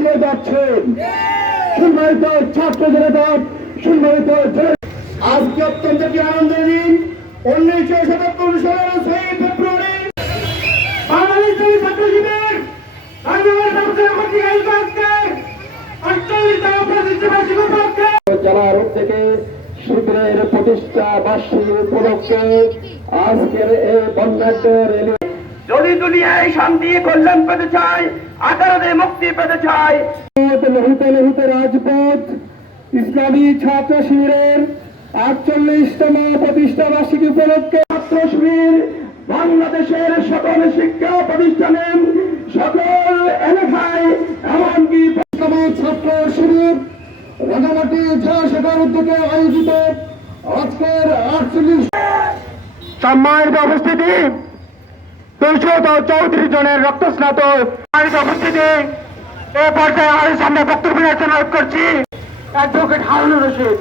দিয়ে যাচ্ছেন। সম্মানিত ছাত্র জনতা, সম্মানিত আজকে অত্যন্ত একটি আনন্দের দিন। 1977 সালের 6 ফেব্রুয়ারি বাংলাদেশ ছাত্র শিবির জেলার থেকে শিবিরের প্রতিষ্ঠা বার্ষিকী উপলক্ষে আজকের এই বর্ণাঢ্য র্যালি। যদি দুনিয়ায় শান্তি কল্যাণ পেতে চায়, আকারে মুক্তি পেতে চায়, লহিতে লহিতে রাজপথ ইসলামী ছাত্র শিবিরের 48তম প্রতিষ্ঠা বার্ষিকী উপলক্ষে ছাত্র শিবির বাংলাদেশের সকল শিক্ষা প্রতিষ্ঠানে সকল এলাকায় এমনকি ছাত্র শিবির রাঙামাটি জেলা শাখার উদ্যোগে আয়োজিত আজকের 48 সম্মানিত উপস্থিতি 234 জনের রক্তস্নাত উপস্থিতি এ পর্যায়ে আমাদের সামনে বক্তব্য অনুরোধ করছি অ্যাডভোকেট হারুনুর রশিদ।